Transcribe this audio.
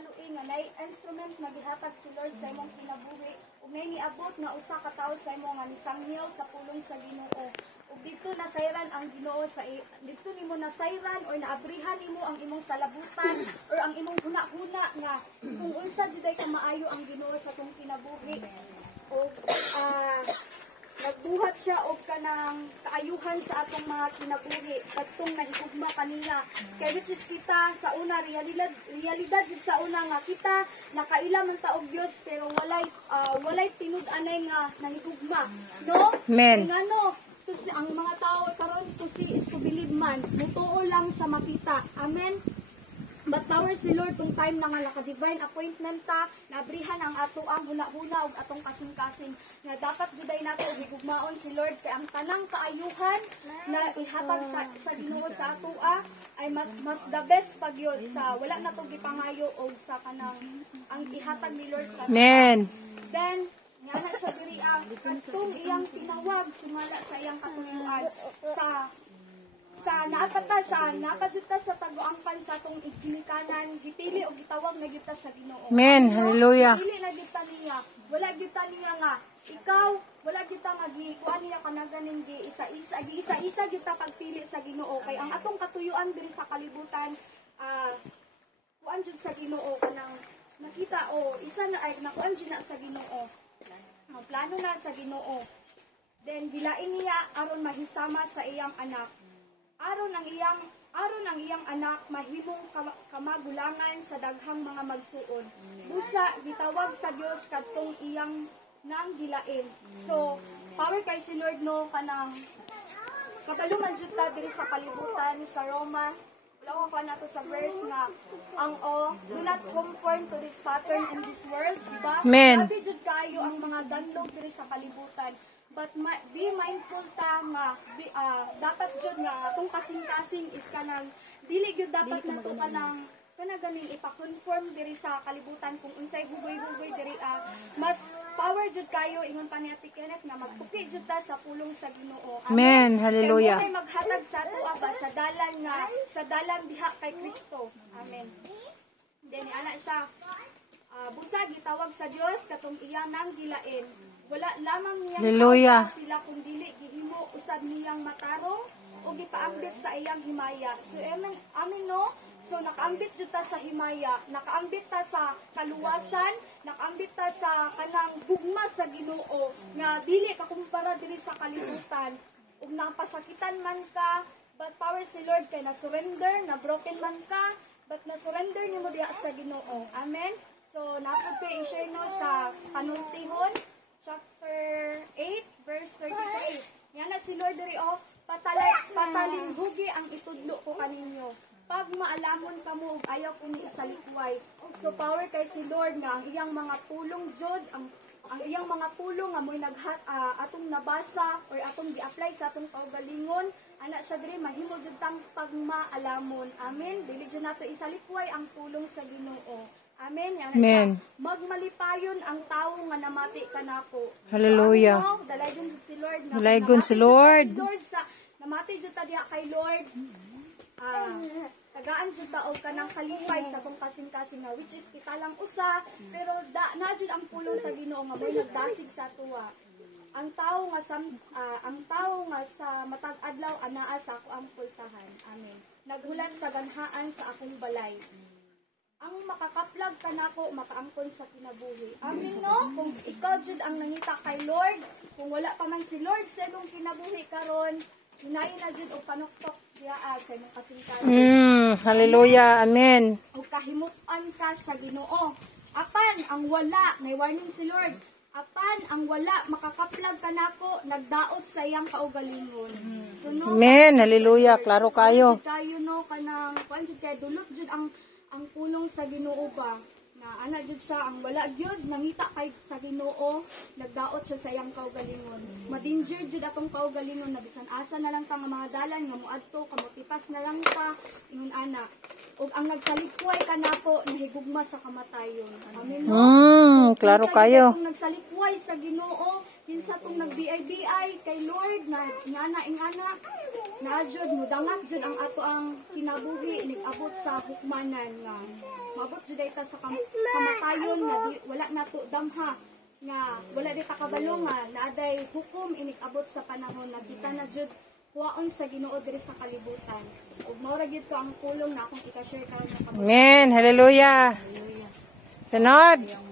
kaluin nga nay instrument nga gihatag si Lord sa imong kinabuhi ug nay niabot nga usa ka tawo sa imo nga nisangyaw sa pulong sa Ginoo. Ug dito nasayran ang Ginoo sa dito nimo nasayran or naabrihan nimo ang imong salabutan or ang imong huna-huna nga kung unsa jud ay kamaayo ang Ginoo sa tong kinabuhi. Ug nagbuhat siya og kanang kaayuhan sa atong mga kinabuhi kadtong nahigugma kaniya kay which is kita sa una realidad jud sa una nga kita nakaila man ta og Dios pero walay tinud-anay nga nahigugma no Amen. ngano ang mga tao karon to see is to believe man mutuo lang sa makita. Amen. But power si Lord tong time na nga naka-divine appointment ta, nabrihan ang ato ang huna-huna ug atong kasing-kasing nga dapat giday nato gigugmaon si Lord kay ang tanang kaayuhan na ihatag sa Ginoo sa ato ay mas the best pagyod sa wala na to gipangayo og sa kanang ang ihatag ni Lord sa Amen. Then nga na siya diri ang katong iyang tinawag sumala sa iyang katuyuan sa nakadita sa taguangkan sa atong igginikanan gipili o gitawag na kita sa Ginoo. Amen. Hallelujah. Dili na kita niya. Wala kita niya nga ikaw wala kita nga gikuan niya kanaganing isa-isa kita pagpili sa Ginoo kay ang atong katuyuan diri sa kalibutan kuan jud sa Ginoo kanang nakita isa na ay nakuan jud na sa Ginoo. Ang plano na sa Ginoo. Then gilain niya aron mahisama sa iyang anak. Aron ang iyang anak mahimong kamagulangan sa daghang mga magsuon. Busa gitawag sa Dios kadtong iyang nang gilain. So power kay si Lord no kanang kabaluman jud ta diri sa kalibutan sa Roma. Wala ko nato sa verse nga ang do not conform to this pattern in this world, diba? Amen. Sabi jud kayo ang mga danlog diri sa kalibutan. But be mindful ta nga dapat jud nga atong kasing-kasing is kanang dili gyud dapat nato kanang ganing ipa-conform diri sa kalibutan kung unsay hugoy-hugoy diri mas power jud kayo ingon pa ni Ate Kenneth nga magpuki jud ta sa pulong sa Ginoo. Amen. Hallelujah. Kay maghatag sa ato ba sa dalan diha kay Kristo. Amen. Then ana siya busa gitawag sa Dios katong iyang nang gilain. Wala lamang niya sila kung dili gihimo usab niyang matarong o gipaambit sa iyang himaya. So amen no? So nakaambit jud ta sa himaya, nakaambit ta sa kaluwasan, nakaambit ta sa kanang gugma sa Ginoo nga dili ka kumpara diri sa kalibutan. Ug napasakitan man ka, but power si Lord kay na surrender, na broken man ka, but na surrender nimo diha sa Ginoo. Amen. So napud ko i-share no sa Panultihon chapter 8 verse 33. Yan na si Lord diri patalinghugi ang itudlo ko kaninyo. Pag maalamon kamo ug ayaw kuni isalikway. So power kay si Lord nga ang iyang mga pulong jud ang iyang mga pulong nga moy atong nabasa or atong gi-apply sa atong kaugalingon ana siya diri mahimo jud tang pagmaalamon. Amen. Dili jud nato isalikway ang pulong sa Ginoo. Amen. Yan Amen. Magmalipayon ang tawo nga namati kanako. Hallelujah. So, dalaygon si Lord. Dalaygon si Lord. Namati jud ta diha kay Lord. Tagaan jud ta og kanang kalipay sa tong kasing-kasing nga which is kita lang usa pero na jud ang pulong sa Ginoo nga may nagdasig sa tuwa. Ang tawo nga sa matag adlaw anaa sa ako ang pultahan. Amen. Naghulat sa ganhaan sa akong balay. Ang makakaplag kanako makaangkon sa kinabuhi. Amen no? Kung ikaw jud ang nangita kay Lord, kung wala pa man si Lord sa imong kinabuhi karon, hinayon na jud og panuktok diha sa imong kasing-kasing. Hallelujah. Amen. Og kahimutan ka sa Ginoo. Apan ang wala, may warning si Lord. Apan ang wala makakaplag kanako nagdaot sa iyang kaugalingon. So no. Amen. Hallelujah. Klaro kayo. Kayo no kanang kuan jud kay dulot jud ang pulong sa Ginoo ba na ana jud siya ang wala gyud nangita kay sa Ginoo nagdaot siya sa iyang kaugalingon. Madanger jud atong kaugalingon na bisan asa na lang ta nga mga dalan nga moadto kamotipas na lang ta ingon ana. Ug ang nagsalikway kanako nahigugma sa kamatayon. Amen no? Klaro kayo. Kung nagsalikway sa Ginoo kinsa tong nagbiay-biay kay Lord na ingana na jud mudangat jud ang ato ang kinabuhi nigabot sa hukmanan nga maabot jud ta sa kamatayon nga wala nato damha nga wala di ta kabalo nga naaday hukom inigabot sa panahon na kita na jud kuwaon sa Ginoo diri sa kalibutan ug mao ra gyud ko ang pulong na akong ika-share karon nga Amen. Hallelujah. Sunod.